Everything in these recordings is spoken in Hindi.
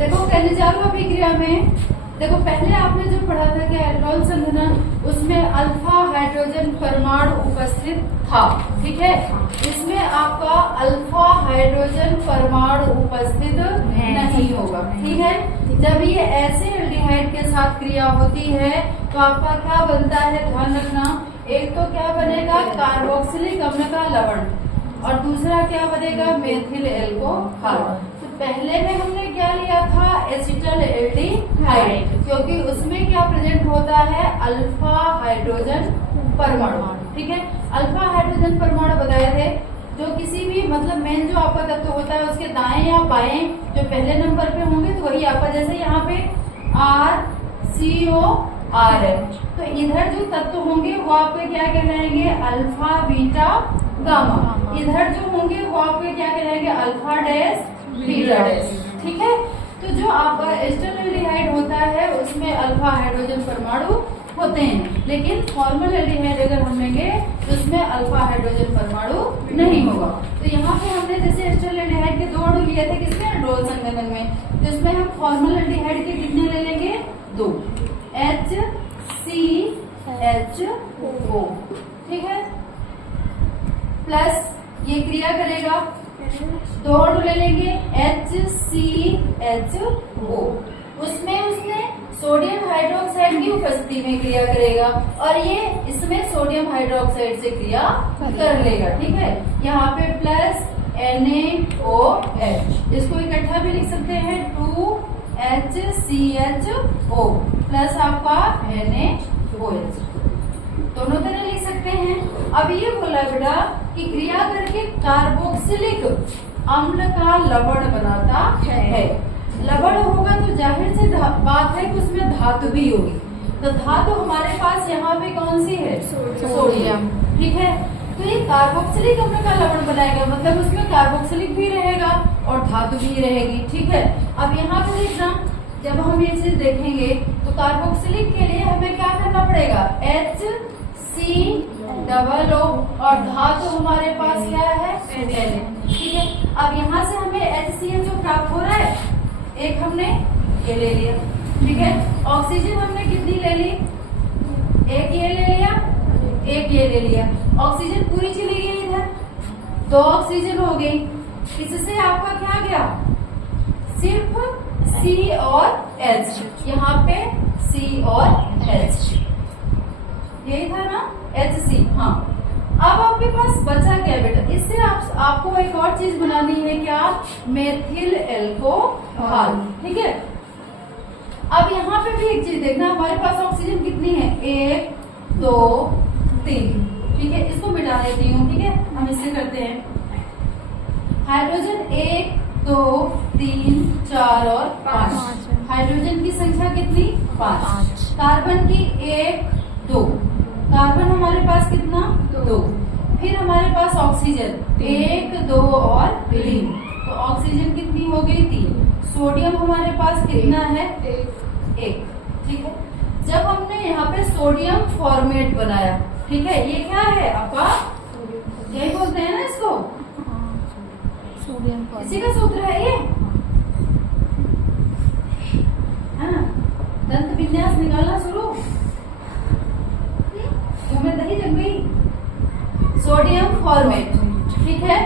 देखो कहने जा रहा हूँ अभिक्रिया में, देखो पहले आपने जो पढ़ा था कि एल्कोहल संघनन, उसमें अल्फा हाइड्रोजन परमाणु उपस्थित था, ठीक है। इसमें आपका अल्फा हाइड्रोजन परमाणु उपस्थित नहीं होगा, ठीक है। जब ये ऐसे एल्डिहाइड के साथ क्रिया होती है तो आपका क्या बनता है, ध्यान रखना। एक तो क्या बनेगा, कार्बोक्सिलिक अम्ल का लवण, और दूसरा क्या बनेगा, मेथिल एल्कोहल। तो पहले में हमने क्या लिया था, एसिटल एल्डिहाइड, क्योंकि उसमें क्या प्रेजेंट होता है, अल्फा हाइड्रोजन परमाणु, ठीक है। अल्फा हाइड्रोजन परमाणु बताए थे, जो किसी भी मतलब मेन जो आपका तत्व होता है उसके दाएं या बाएं जो पहले नंबर पे होंगे तो वही आपका, जैसे यहाँ पे RCORH, तो इधर जो तत्व होंगे वो आपके क्या कहलाएंगे, अल्फा बीटा गामा। इधर जो होंगे वो आपके क्या कहलाएंगे, अल्फा डैश बीटा डैश, ठीक है। तो जो आपका एस्टरल्डिहाइड होता है उसमें अल्फा हाइड्रोजन परमाणु होते हैं, लेकिन फॉर्मल एल्डिहाइड अगर हम लेंगे तो उसमें अल्फा हाइड्रोजन परमाणु नहीं होगा। तो यहाँ पे हमने जैसे एस्टरल्डिहाइड के दो अणु लिए थे, किसमें, एल्डोल संघनन में, तो इसमें हम फॉर्मल एल्डिहाइड के कितने ले लेंगे, 2, HCHO, ठीक है। प्लस ये क्रिया करेगा, 2 अणु ले लेंगे, HCHO, उसमें उसने सोडियम हाइड्रोक्साइड की उपस्थिति में क्रिया करेगा और ये इसमें सोडियम हाइड्रोक्साइड से क्रिया कर लेगा, ठीक है। यहाँ पे प्लस NaOH, इसको इकट्ठा भी लिख सकते हैं, 2HCHO प्लस आपका NaOH, दोनों तरह लिख सकते हैं। अब ये बोला बेटा कि क्रिया करके कार्बोक्सिलिक अम्ल का लवण बनाता है। लवण होगा तो जाहिर सी बात है कि उसमें धातु भी होगी, तो धातु हमारे पास यहाँ पे कौन सी है, सोडियम, ठीक है। तो ये कार्बोक्सिलिक अम्ल का लवण बनाएगा, मतलब उसमें कार्बोक्सिलिक भी रहेगा और धातु भी रहेगी, ठीक है। अब यहाँ पे देखना, जब हम ये चीज देखेंगे तो कार्बोक्सिलिक के लिए हमें क्या करना पड़ेगा, HCOO, और धातु हमारे पास क्या है, Na, ठीक है। अब यहाँ से हमें HCHO प्राप्त हो रहा है, एक हमने ये ले लिया, ठीक है। ऑक्सीजन हमने कितनी ले ली, एक ये ले लिया, एक ये ले लिया, ऑक्सीजन पूरी चली गई इधर, 2 ऑक्सीजन हो गई। इससे आपका क्या गया, सिर्फ C और H, यहाँ पे C और H, यही था ना, HC, हाँ। अब आपके पास बचा क्या बेटा, इससे आपको एक और चीज बनानी है, क्या, मेथिल एल्कोहल, ठीक है। अब यहाँ पे भी एक चीज देखना, हमारे पास ऑक्सीजन कितनी है, 1 2 3, ठीक है। इसको मिटा देती हूँ, ठीक है, हम इससे करते हैं। हाइड्रोजन 1 2 3 4 और 5, हाइड्रोजन की संख्या कितनी, 5, कार्बन की 1 2, कार्बन हमारे पास कितना, 2, फिर हमारे पास ऑक्सीजन 1 2 और 3, तो ऑक्सीजन कितनी हो गई, 3, सोडियम हमारे पास कितना है, 1, ठीक है। जब हमने यहाँ पे सोडियम फॉर्मेट बनाया, ठीक है, ये क्या है आपका, यही बोलते हैं ना इसको, इसी का सूत्र है ये, हाँ, दंत विन्यास निकालना शुरू, हमें दही जम गई, सोडियम फॉर्मेट, ठीक है।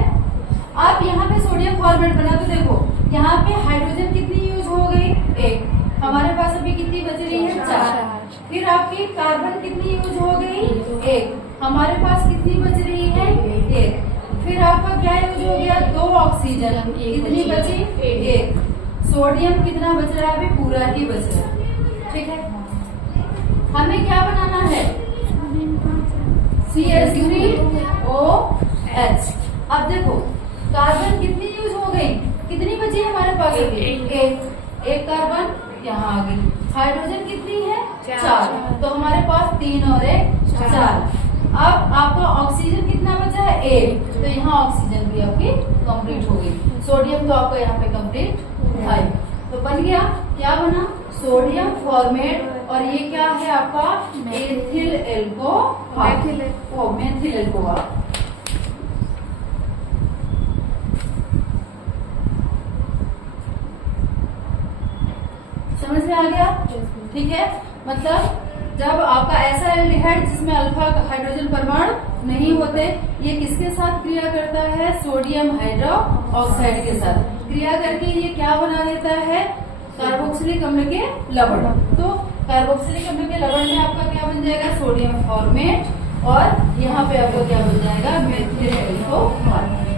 अब यहाँ पे सोडियम फॉर्मेट बना तो देखो यहाँ पे हाइड्रोजन कितनी यूज हो गई, 1, हमारे पास अभी कितनी बच रही है, 4, फिर आपकी कार्बन कितनी यूज हो गई, 1, हमारे पास कितनी बच रही है, 1, फिर आपका क्या यूज हो गया, 2 ऑक्सीजन, कितनी बची, 1, सोडियम कितना बच रहा है, अभी पूरा ही बच रहा है, ठीक है। हमें क्या बनाना है, CH3OH। अब देखो कार्बन कितनी यूज हो गई, कितनी बची है हमारे पास, एक कार्बन यहाँ आ गई, हाइड्रोजन कितनी है, 4, तो हमारे पास 3 और 1 4। अब आपका ऑक्सीजन कितना बचा है, 1, तो यहाँ ऑक्सीजन भी आपकी कंप्लीट हो गई, सोडियम तो आपका यहाँ पे कंप्लीट था, तो बन गया, क्या बना, सोडियम फॉर्मेट, और ये क्या है आपका, मेथिल एल्कोहल, मेथिल एल्कोहल। समझ में आ गया? ठीक है, मतलब जब आपका ऐसा एल्डिहाइड जिसमें अल्फा हाइड्रोजन परमाणु नहीं होते, ये किसके साथ क्रिया करता है? सोडियम हाइड्रोक्साइड के साथ क्रिया करके ये क्या बना देता है? कार्बोक्सिलिक अम्ल के लवण। तो कार्बोक्सिलिक अम्ल के लवण में आपका क्या बन जाएगा? सोडियम फॉर्मेट, और यहाँ पे आपका क्या बन जाएगा? Methyl alcohol.